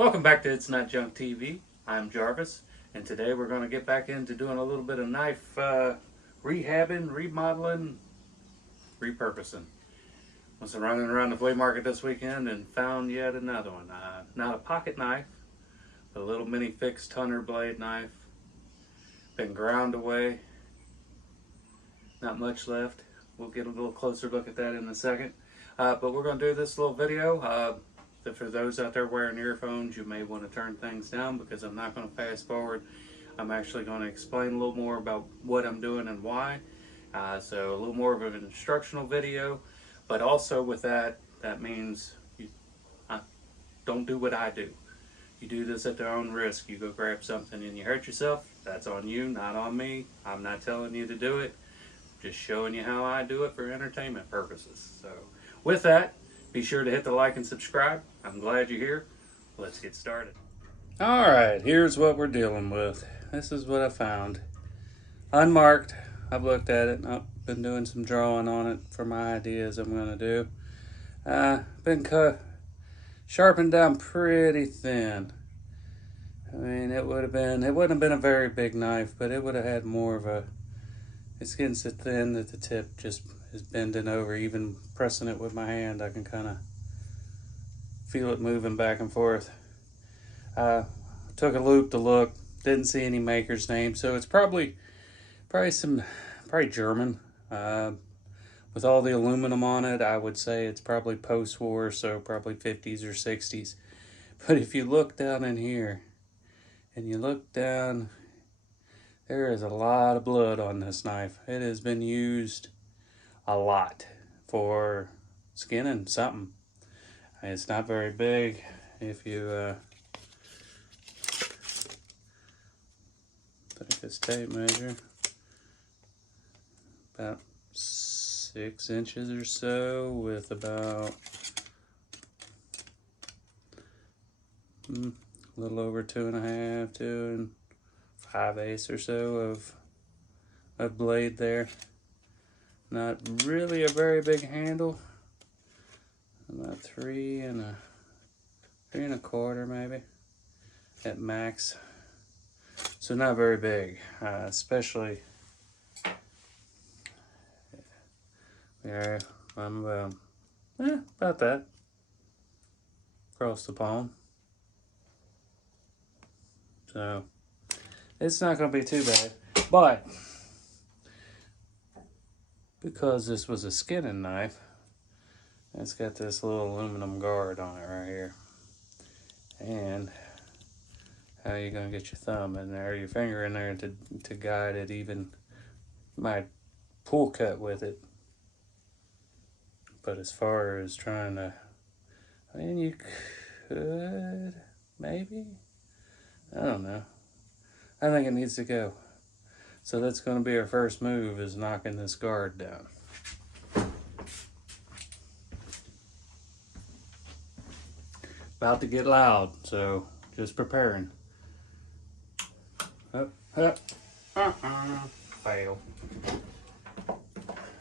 Welcome back to Itsnotjunktv. I'm Jarvis, and today we're going to get back into doing a little bit of knife rehabbing, remodeling, repurposing. I was running around the flea market this weekend and found yet another one. Not a pocket knife, but a little mini fixed hunter blade knife. Been ground away. Not much left. We'll get a little closer look at that in a second. But we're going to do this little video. For those out there wearing earphones, you may want to turn things down because I'm not going to fast forward. I'm actually going to explain a little more about what I'm doing and why. So a little more of an instructional video. But also with that means you don't do what I do. You do this at your own risk. You go grab something and you hurt yourself, that's on you, not on me. I'm not telling you to do it. Just showing you how I do it for entertainment purposes. So with that, be sure to hit the like and subscribe. I'm glad you're here. Let's get started. Alright, here's what we're dealing with. This is what I found. Unmarked. I've looked at it. I've been doing some drawing on it for my ideas I'm going to do. Been sharpened down pretty thin. I mean, it wouldn't have been a very big knife, but it would have had more of a, it's getting so thin that the tip just is bending over. Even pressing it with my hand, I can kind of feel it moving back and forth. Took a loop to look, didn't see any maker's name, so it's probably German. With all the aluminum on it, I would say it's probably post-war, so probably 50s or 60s. But if you look down in here, and you look down, there is a lot of blood on this knife. It has been used a lot for skinning something. It's not very big. If you take this tape measure, about 6 inches or so, with about a little over 2.5, 2 5/8 or so of blade there. Not really a very big handle. About 3 1/4 maybe at max. So not very big, especially. Yeah, I'm about that across the palm. So it's not going to be too bad, but because this was a skinning knife, it's got this little aluminum guard on it right here. And how are you going to get your thumb in there, your finger in there to guide it? Even might pull cut with it. But as far as trying to, I mean, you could, maybe, I don't know. I think it needs to go. So that's going to be our first move, is knocking this guard down. About to get loud, so just preparing. Up, up, fail.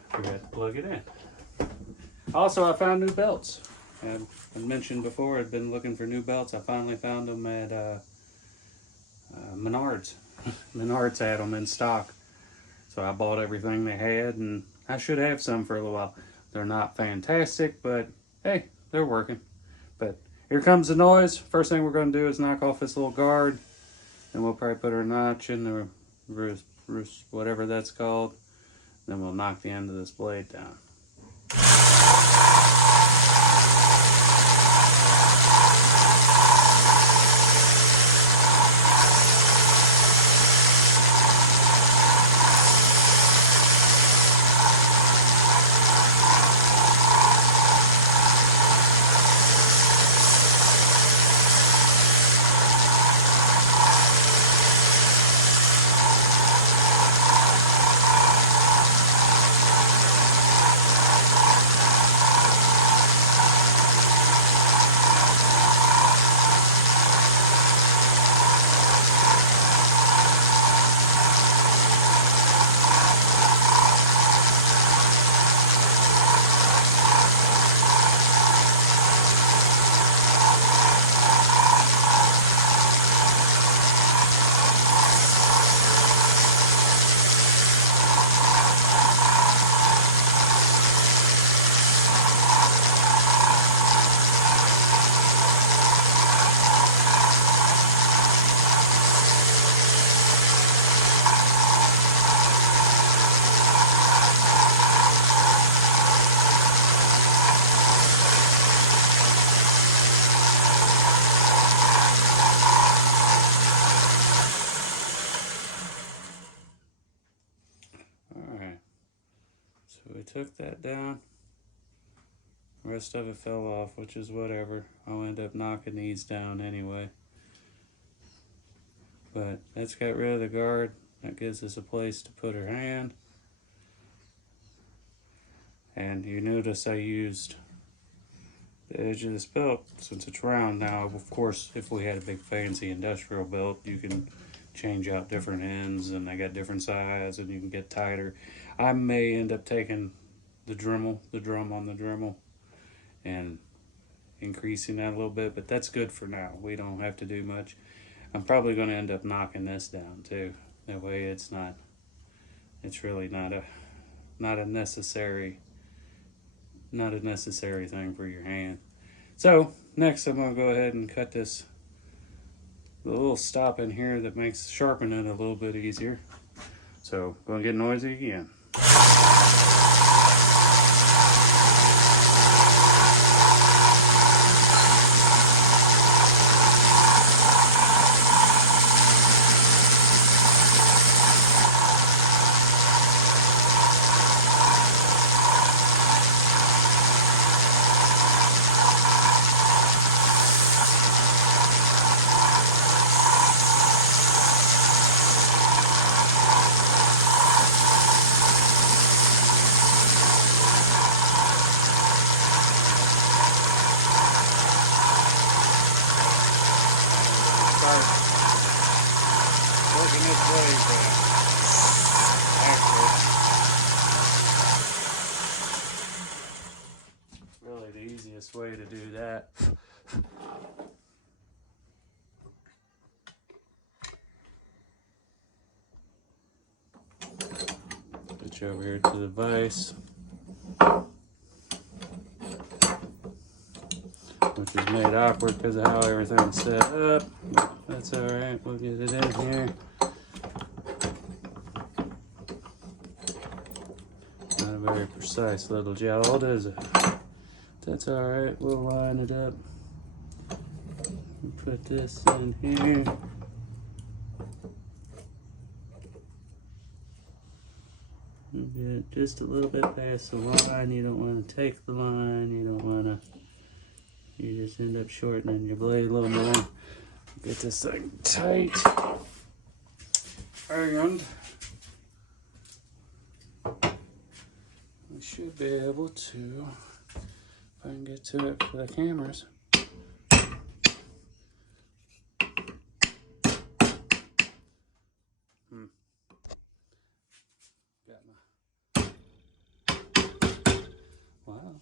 Forgot to plug it in. Also, I found new belts. I mentioned before I'd been looking for new belts. I finally found them at Menards. Menards had them in stock. So I bought everything they had, and I should have some for a little while. They're not fantastic, but hey, they're working. But here comes the noise. First thing we're going to do is knock off this little guard. And we'll probably put our notch in the roost, whatever that's called. Then we'll knock the end of this blade down. took that down. The rest of it fell off, which is whatever. I'll end up knocking these down anyway. But that's got rid of the guard. That gives us a place to put her hand. And you notice I used the edge of this belt since it's round now. Of course, if we had a big fancy industrial belt, you can change out different ends and they got different size and you can get tighter. I may end up taking the drum on the Dremel and increasing that a little bit, but that's good for now. We don't have to do much. I'm probably going to end up knocking this down too. That way it's really not a necessary thing for your hand. So next I'm going to go ahead and cut the little stop in here that makes sharpening it a little bit easier. So going to get noisy again. Working this way actually, really the easiest way to do that. Put you over here to the vise, which is made awkward because of how everything's set up. That's alright, we'll get it in here. Not a very precise little jowl, is it? That's alright, we'll line it up. Put this in here. Get just a little bit past the line. You don't want to take the line. You don't want to. You just end up shortening your blade a little more. Get this thing tight. And we should be able to, if I can get to it for the cameras. Got my, wow.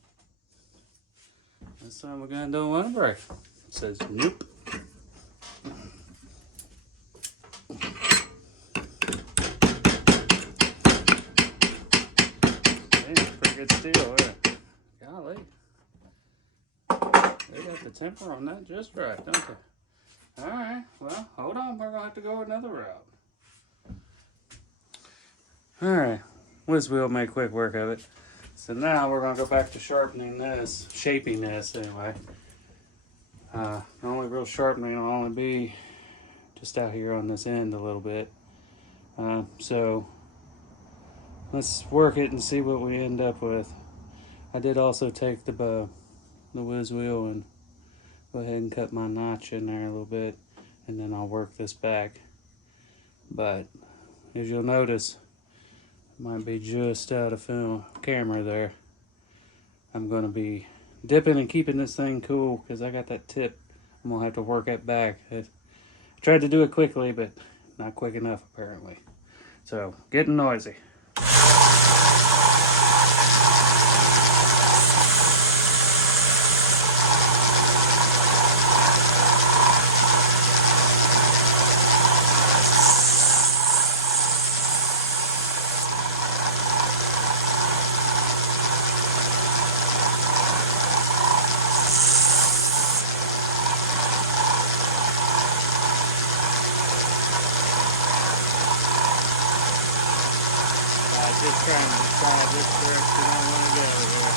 This time we're gonna don't want to break. It says nope. Good steel, golly. They got the temper on that just right, don't they? Alright, well, hold on, we're gonna have to go another route. Alright, Wiz will make quick work of it. So now we're gonna go back to sharpening this, shaping this anyway. The only real sharpening will only be just out here on this end a little bit. So let's work it and see what we end up with. I did also take the whiz wheel and go ahead and cut my notch in there a little bit, and then I'll work this back. But as you'll notice, it might be just out of camera there. I'm going to be dipping and keeping this thing cool because I got that tip. I'm going to have to work it back. I tried to do it quickly, but not quick enough apparently. So, getting noisy. Just trying to decide which direction I want to go here.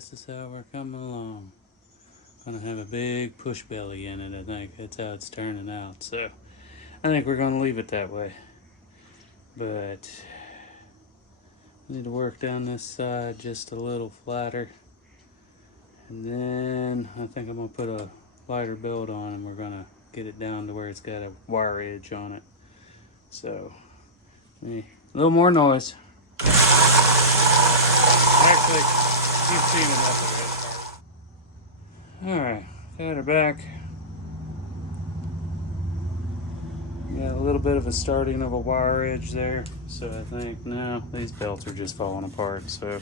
this is how we're coming along. Gonna have a big push belly in it, I think. That's how it's turning out. So I think we're gonna leave it that way. But need to work down this side just a little flatter. And then I think I'm gonna put a lighter belt on and we're gonna get it down to where it's got a wire edge on it. So a little more noise. Actually, you've seen enough of it. Alright, got her back. Got a little bit of a starting of a wire edge there. So I think now these belts are just falling apart. So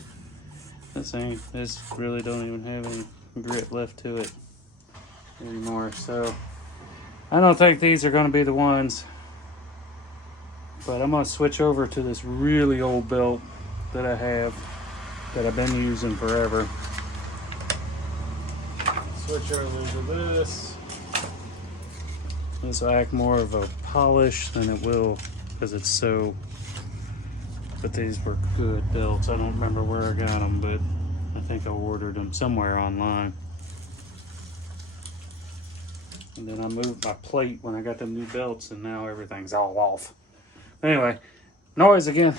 this really don't even have any grip left to it anymore. So I don't think these are going to be the ones. But I'm going to switch over to this really old belt that I have, that I've been using forever. Switch over to this. This will act more of a polish than it will, because it's so, but these were good belts. I don't remember where I got them, but I think I ordered them somewhere online. And then I moved my plate when I got them new belts, and now everything's all off. Anyway, noise again.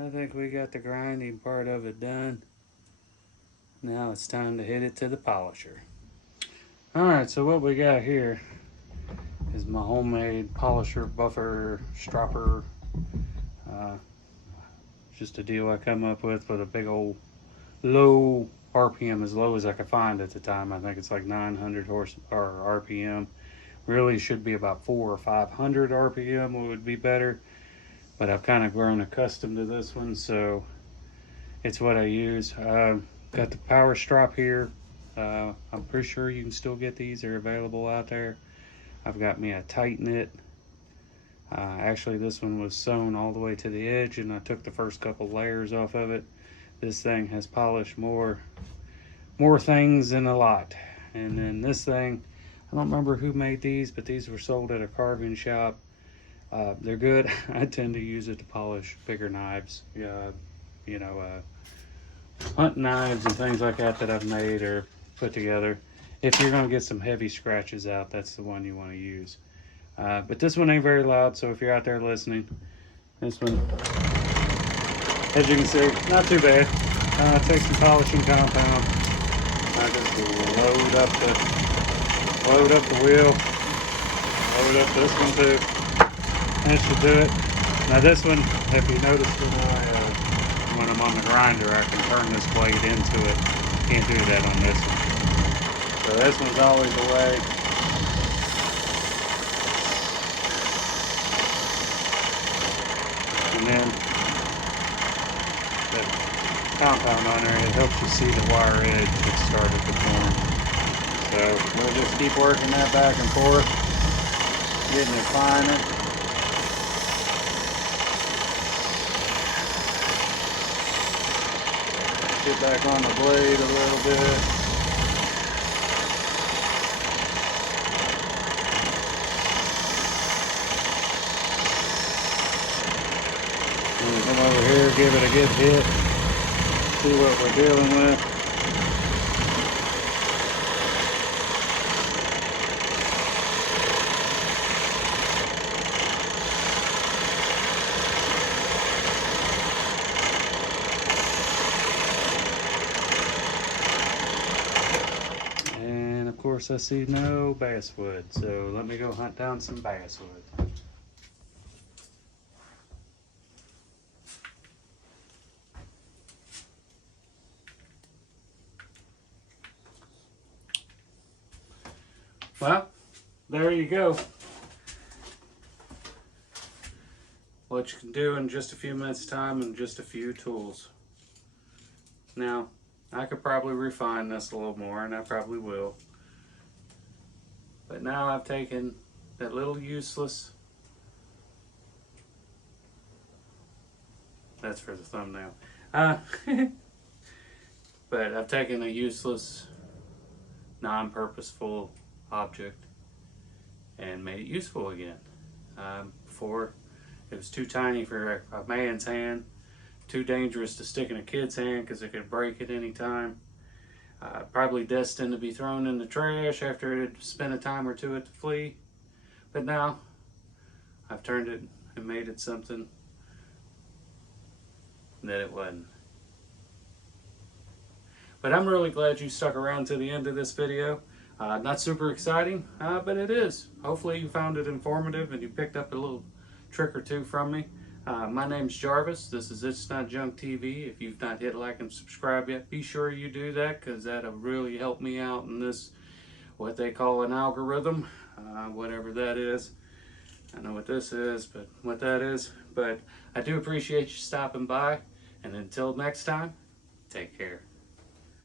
I think we got the grinding part of it done. Now it's time to hit it to the polisher. Alright, so what we got here is my homemade polisher, buffer, stropper. Just a deal I come up with a big old low RPM, as low as I could find at the time. I think it's like 900 horsepower RPM. Really should be about 400 or 500 RPM would be better. But I've kind of grown accustomed to this one, so it's what I use. Got the power strop here. I'm pretty sure you can still get these. They're available out there. I've got me a tight knit. Actually, this one was sewn all the way to the edge, and I took the first couple layers off of it. This thing has polished more things than a lot. And then this thing, I don't remember who made these, but these were sold at a carving shop. They're good. I tend to use it to polish bigger knives, hunting knives and things like that I've made or put together. If you're going to get some heavy scratches out, that's the one you want to use. But this one ain't very loud, so if you're out there listening, this one, as you can see, not too bad. Take some polishing compound. I just load up the wheel, load up this one too. That should do it. Now this one, if you notice when I'm on the grinder, I can turn this blade into it. Can't do that on this one. So this one's always away. And then the compound on there, it helps you see the wire edge that started to form. So we'll just keep working that back and forth, getting it finer. Get back on the blade a little bit. And come over here, give it a good hit. See what we're dealing with. course, I see no basswood, so let me go hunt down some basswood. Well, there you go. What you can do in just a few minutes time and just a few tools. Now, I could probably refine this a little more, and I probably will. But now I've taken that little useless, that's for the thumbnail. But I've taken a useless, non-purposeful object and made it useful again. Before, it was too tiny for a man's hand, too dangerous to stick in a kid's hand because it could break at any time. Probably destined to be thrown in the trash after it had spent a time or two at the flea. But now, I've turned it and made it something that it wasn't. But I'm really glad you stuck around to the end of this video. Not super exciting, but it is. Hopefully you found it informative and you picked up a little trick or two from me. My name's Jarvis. This is Itsnotjunktv. If you've not hit like and subscribe yet, be sure you do that, because that'll really help me out in this, what they call an algorithm, whatever that is. I know what this is, but what that is. But I do appreciate you stopping by, and until next time, take care.